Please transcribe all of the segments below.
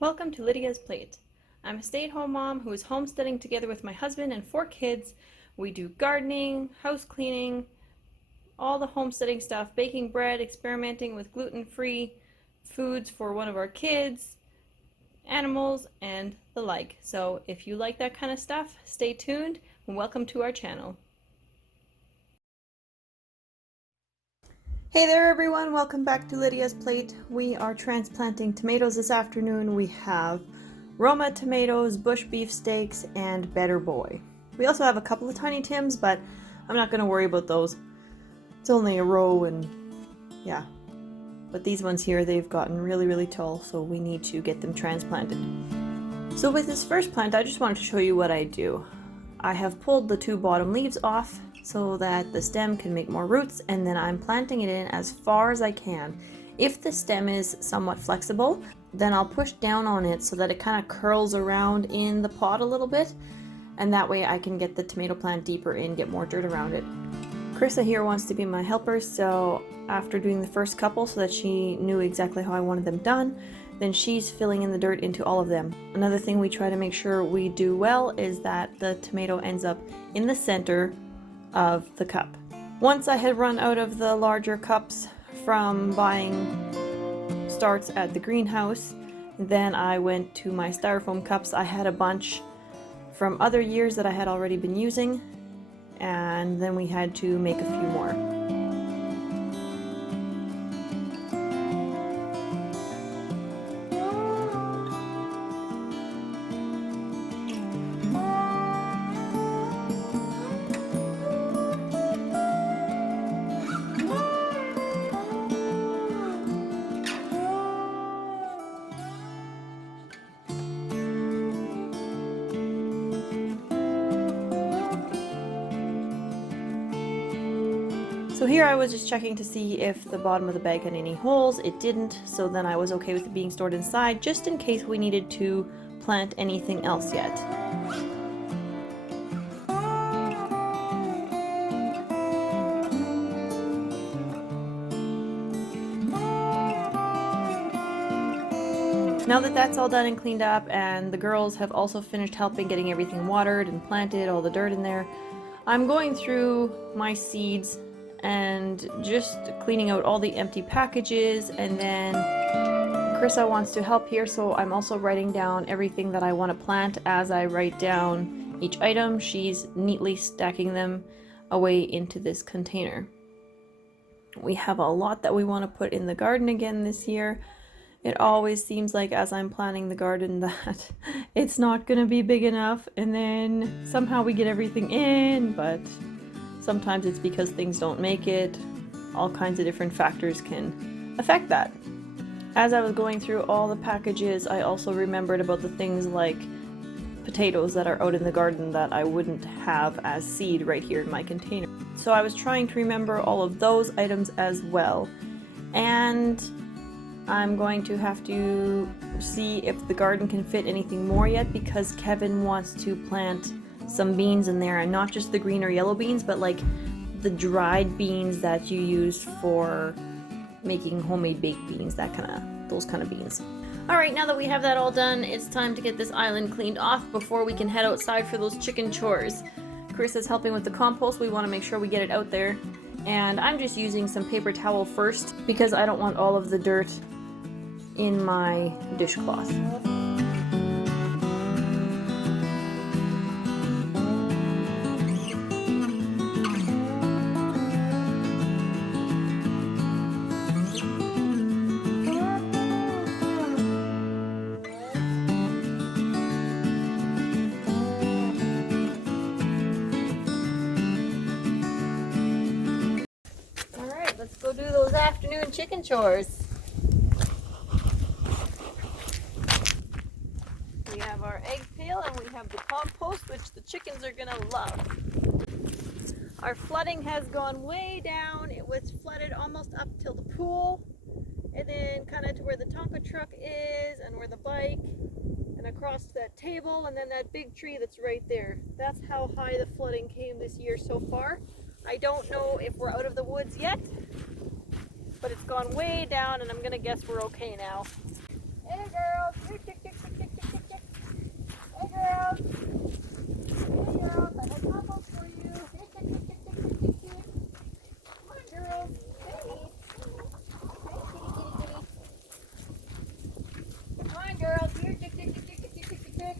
Welcome to Lydia's Plate. I'm a stay-at-home mom who is homesteading together with my husband and 4 kids. We do gardening, house cleaning, all the homesteading stuff, baking bread, experimenting with gluten-free foods for one of our kids, animals, and the like. So if you like that kind of stuff, stay tuned and welcome to our channel. Hey there everyone, welcome back to Lydia's Plate. We are transplanting tomatoes this afternoon. We have Roma tomatoes, bush beef steaks, and Better Boy. We also have a couple of Tiny Tims, but I'm not going to worry about those. It's only a row and yeah. But these ones here, they've gotten really tall, so we need to get them transplanted. So with this first plant, I just wanted to show you what I do. I have pulled the 2 bottom leaves off so that the stem can make more roots, and then I'm planting it in as far as I can. If the stem is somewhat flexible, then I'll push down on it so that it kind of curls around in the pot a little bit, and that way I can get the tomato plant deeper in, get more dirt around it. Karissa here wants to be my helper, so after doing the first couple so that she knew exactly how I wanted them done, then she's filling in the dirt into all of them. Another thing we try to make sure we do well is that the tomato ends up in the center of the cup. Once I had run out of the larger cups from buying starts at the greenhouse, then I went to my styrofoam cups. I had a bunch from other years that I had already been using, and then we had to make a few more. So here I was just checking to see if the bottom of the bag had any holes. It didn't, so then I was okay with it being stored inside just in case we needed to plant anything else yet. Now that that's all done and cleaned up, and the girls have also finished helping getting everything watered and planted, all the dirt in there, I'm going through my seeds and just cleaning out all the empty packages, and then Karissa wants to help here, so I'm also writing down everything that I want to plant. As I write down each item, she's neatly stacking them away into this container. We have a lot that we want to put in the garden again this year. It always seems like as I'm planning the garden that it's not going to be big enough, and then somehow we get everything in, but sometimes it's because things don't make it. All kinds of different factors can affect that. As I was going through all the packages, I also remembered about the things like potatoes that are out in the garden that I wouldn't have as seed right here in my container. So I was trying to remember all of those items as well. And I'm going to have to see if the garden can fit anything more yet, because Kevin wants to plant some beans in there, and not just the green or yellow beans, but like the dried beans that you use for making homemade baked beans, those kind of beans. Alright, now that we have that all done, it's time to get this island cleaned off before we can head outside for those chicken chores. Karissa's helping with the compost. We want to make sure we get it out there, and I'm just using some paper towel first because I don't want all of the dirt in my dishcloth. Alright, let's go do those afternoon chicken chores. We have our egg pail and we have the compost, which the chickens are gonna love. Our flooding has gone way down. It was flooded almost up till the pool, and then kind of to where the Tonka truck is, and where the bike, and across that table, and then that big tree that's right there. That's how high the flooding came this year so far. I don't know if we're out of the woods yet, but it's gone way down, and I'm gonna guess we're okay now. Hey girls, Hey girls. Hey girls, I have compost for you. Come on girls. Hey. Hey kitty kitty kitty. Come on girls. Here, tick tick tick tick tick tick tick tick.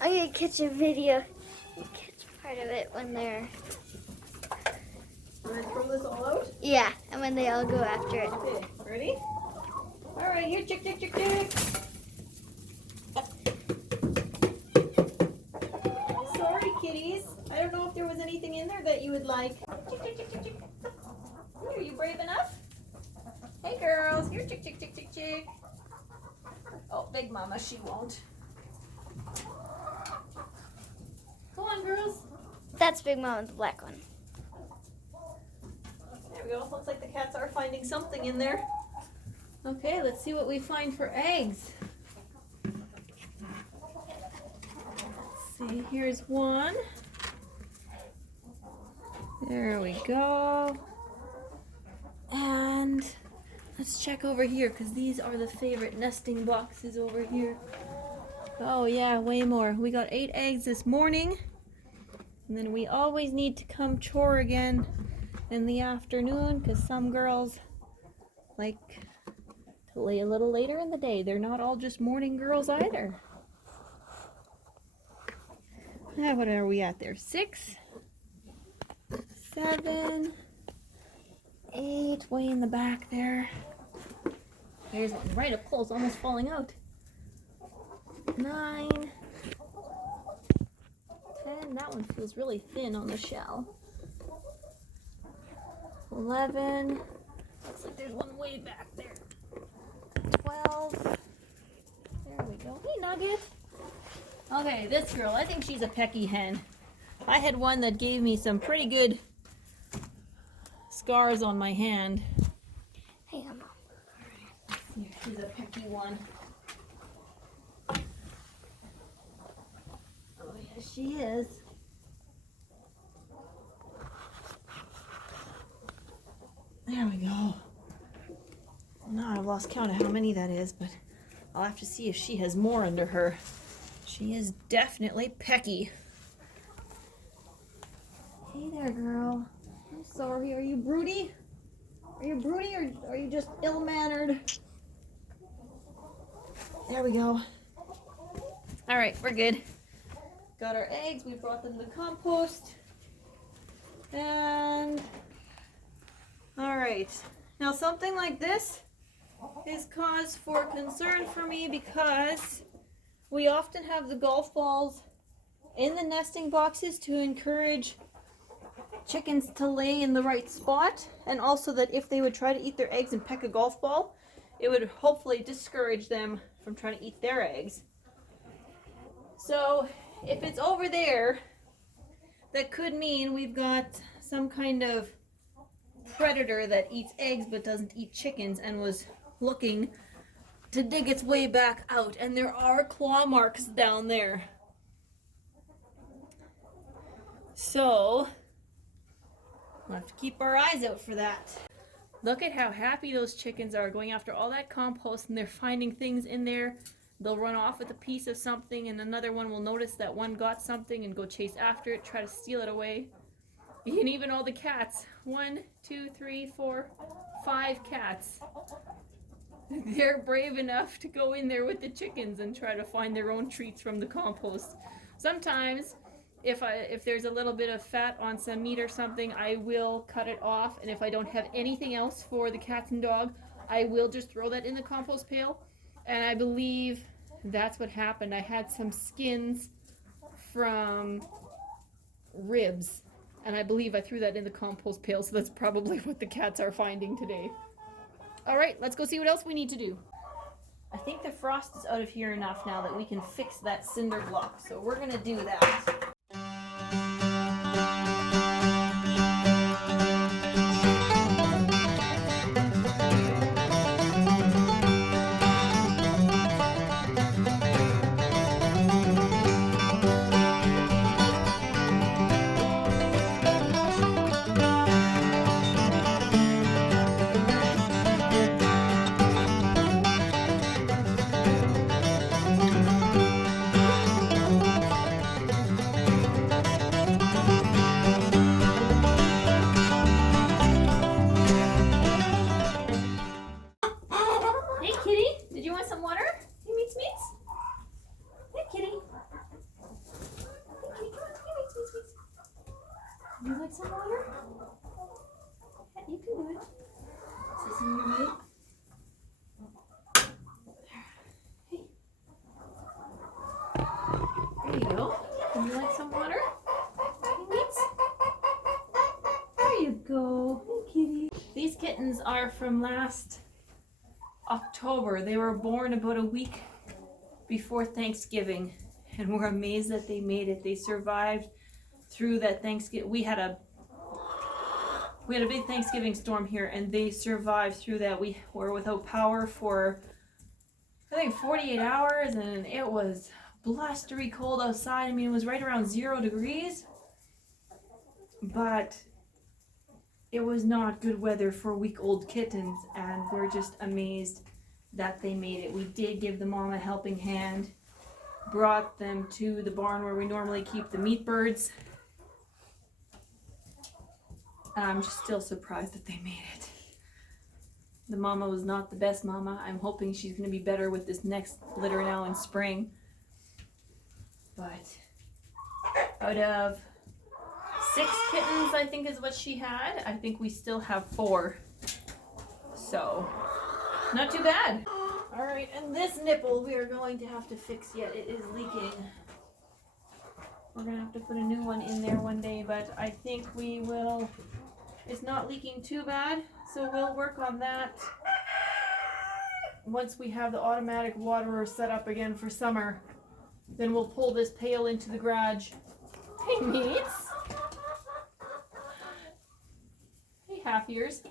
I'm gonna catch a video, catch part of it when they're. Want to throw this all out? Yeah, and when they all go after it. Okay, ready? All right, here, chick, chick, chick, chick. Sorry, kitties. I don't know if there was anything in there that you would like. Chick, chick, chick, chick, chick. Are you brave enough? Hey, girls. Here, chick, chick, chick, chick, chick. Oh, Big Mama, she won't. Come on, girls. That's Big Mom, the black one. There we go. Looks like the cats are finding something in there. Okay, let's see what we find for eggs. Let's see, here's one. There we go. And let's check over here because these are the favorite nesting boxes over here. Oh yeah, way more. We got 8 eggs this morning. And then we always need to come chore again in the afternoon because some girls like to lay a little later in the day. They're not all just morning girls either. Now what are we at there? 6, 7, 8, way in the back there. There's one right up close, almost falling out. 9, 10, that one feels really thin on the shell. 11, looks like there's one way back there. 12, there we go. Hey, Nugget. Okay, this girl, I think she's a pecky hen. I had one that gave me some pretty good scars on my hand. Hey, Mom. Here, she's a pecky one. Oh, yes, she is. There we go. Now I've lost count of how many that is, but I'll have to see if she has more under her. She is definitely pecky. Hey there, girl. I'm sorry. Are you broody? Are you broody or are you just ill-mannered? There we go. All right, we're good. Got our eggs. We brought them to compost. And all right. Now something like this is cause for concern for me because we often have the golf balls in the nesting boxes to encourage chickens to lay in the right spot, and also that if they would try to eat their eggs and peck a golf ball, it would hopefully discourage them from trying to eat their eggs. So if it's over there, that could mean we've got some kind of predator that eats eggs but doesn't eat chickens and was looking to dig its way back out, and there are claw marks down there. So we'll have to keep our eyes out for that. Look at how happy those chickens are going after all that compost, and they're finding things in there. They'll run off with a piece of something, and another one will notice that one got something and go chase after it, try to steal it away. And even all the cats. 1, 2, 3, 4, 5 cats. They're brave enough to go in there with the chickens and try to find their own treats from the compost. Sometimes, if there's a little bit of fat on some meat or something, I will cut it off, and if I don't have anything else for the cats and dog, I will just throw that in the compost pail. And I believe that's what happened. I had some skins from ribs, and I believe I threw that in the compost pail, so that's probably what the cats are finding today. All right, let's go see what else we need to do. I think the frost is out of here enough now that we can fix that cinder block, so we're gonna do that. kittens are from last October. They were born about a week before Thanksgiving, and we're amazed that they made it. They survived through that Thanksgiving. We had a big Thanksgiving storm here, and they survived through that. We were without power for I think 48 hours, and it was blustery cold outside. I mean, it was right around 0 degrees, but it was not good weather for week-old kittens, and we're just amazed that they made it. We did give the mom a helping hand, brought them to the barn where we normally keep the meat birds. I'm just still surprised that they made it. The mama was not the best mama. I'm hoping she's going to be better with this next litter now in spring. But out of 6 kittens, I think is what she had, I think we still have 4. So, not too bad. Alright, and this nipple we are going to have to fix yet. It is leaking. We're going to have to put a new one in there one day, but I think we will. It's not leaking too bad, so we'll work on that once we have the automatic waterer set up again for summer. Then we'll pull this pail into the garage. Hey, Meats. Hey, half ears.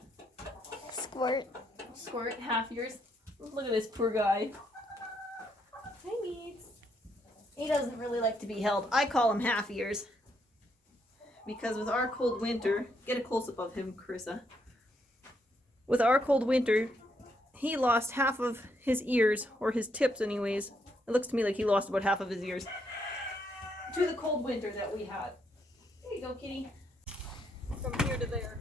Squirt. Squirt, half ears. Look at this poor guy. Hey, Meats. He doesn't really like to be held. I call him half ears. Because with our cold winter, get a close-up of him, Karissa. With our cold winter, he lost half of his ears, or his tips anyways. It looks to me like he lost about half of his ears to the cold winter that we had. There you go, kitty. From here to there.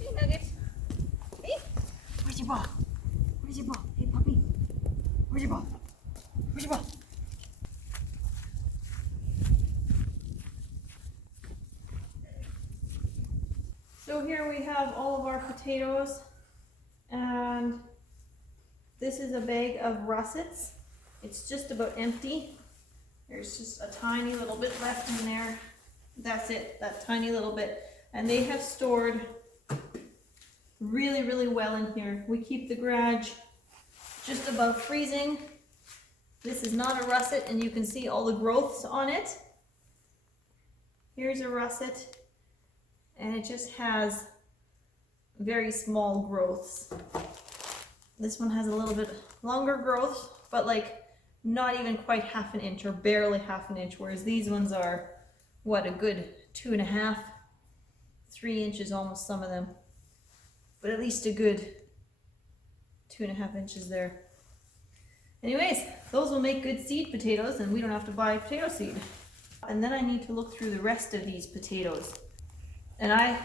Hey, Nugget. Hey, where's your ball? Where's your ball? Hey, puppy. Where's your ball? Where's your ball? So here we have all of our potatoes, and this is a bag of russets. It's just about empty. There's just a tiny little bit left in there. That's it, that tiny little bit. And they have stored really, really well in here. We keep the garage just above freezing. This is not a russet, and you can see all the growths on it. Here's a russet, and it just has very small growths. This one has a little bit longer growth, but like not even quite half an inch or barely half an inch, whereas these ones are, what, a good 2.5, 3 inches almost, some of them. But at least a good 2.5 inches there. Anyways, those will make good seed potatoes, and we don't have to buy potato seed. And then I need to look through the rest of these potatoes. And I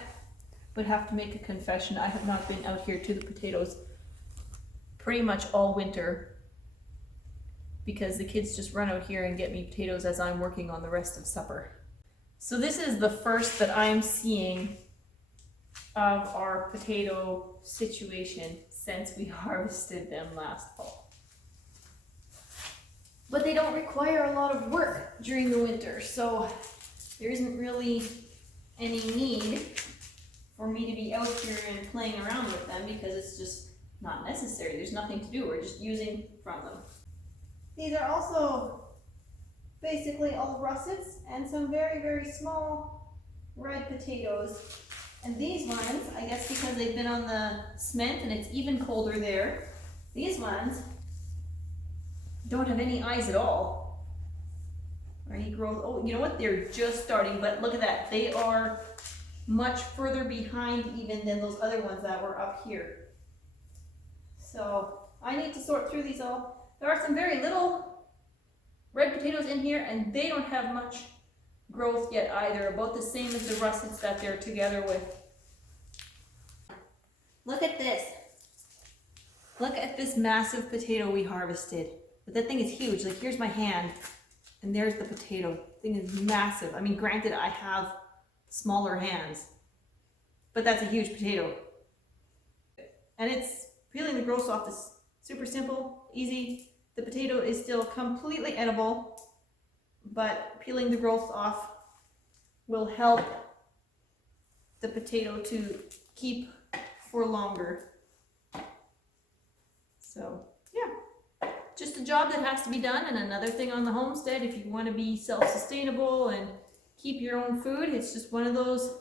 would have to make a confession. I have not been out here to the potatoes pretty much all winter, because the kids just run out here and get me potatoes as I'm working on the rest of supper. So this is the first that I'm seeing of our potato situation since we harvested them last fall. But they don't require a lot of work during the winter, so there isn't really any need for me to be out here and playing around with them, because it's just not necessary. There's nothing to do. We're just using from them. These are also basically all russets and some very, very small red potatoes. And these ones, I guess because they've been on the cement and it's even colder there, these ones don't have any eyes at all. Or any growth. Oh, you know what? They're just starting, but look at that. They are much further behind even than those other ones that were up here. So I need to sort through these all. There are some very little red potatoes in here, and they don't have much growth yet either, about the same as the russets that they're together with. Look at this. Look at this massive potato we harvested. But that thing is huge. Like, here's my hand, and there's the potato. The thing is massive. I mean, granted, I have smaller hands, but that's a huge potato. And it's peeling the growths off is super simple, easy. The potato is still completely edible. but peeling the growth off will help the potato to keep for longer. So yeah, just a job that has to be done, and another thing on the homestead if you want to be self-sustainable and keep your own food. It's just one of those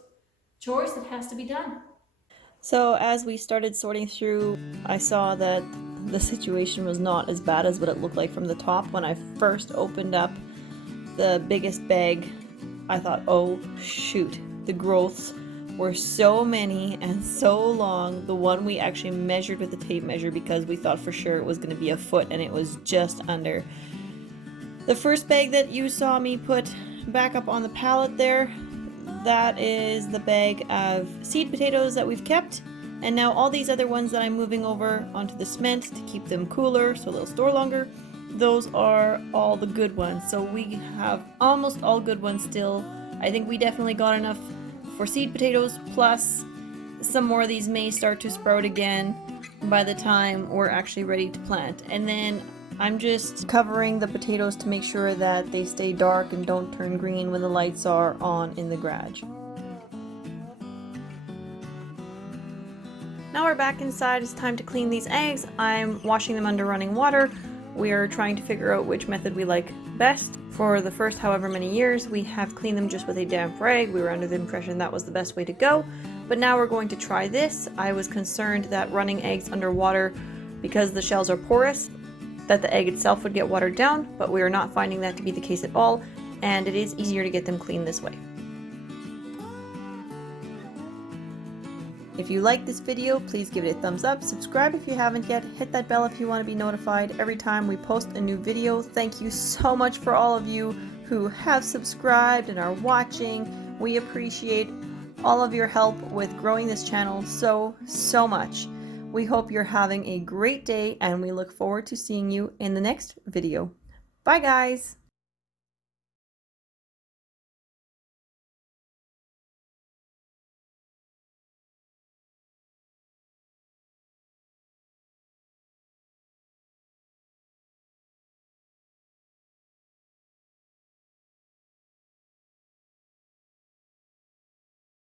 chores that has to be done. So as we started sorting through, I saw that the situation was not as bad as what it looked like from the top. When I first opened up the biggest bag, I thought, oh shoot, the growths were so many and so long. The one we actually measured with the tape measure because we thought for sure it was going to be a foot, and it was just under. The first bag that you saw me put back up on the pallet there, that is the bag of seed potatoes that we've kept. And now all these other ones that I'm moving over onto the cement to keep them cooler so they'll store longer, those are all the good ones. So we have almost all good ones still. I think we definitely got enough for seed potatoes, plus some more of these may start to sprout again by the time we're actually ready to plant. And then I'm just covering the potatoes to make sure that they stay dark and don't turn green when the lights are on in the garage. Now we're back inside. It's time to clean these eggs. I'm washing them under running water. We are trying to figure out which method we like best. For the first however many years, we have cleaned them just with a damp rag. We were under the impression that was the best way to go. But now we're going to try this. I was concerned that running eggs underwater, because the shells are porous, that the egg itself would get watered down, but we are not finding that to be the case at all, and it is easier to get them clean this way. If you like this video, please give it a thumbs up, subscribe if you haven't yet, hit that bell if you want to be notified every time we post a new video. Thank you so much for all of you who have subscribed and are watching. We appreciate all of your help with growing this channel so much. We hope you're having a great day, and we look forward to seeing you in the next video. Bye guys!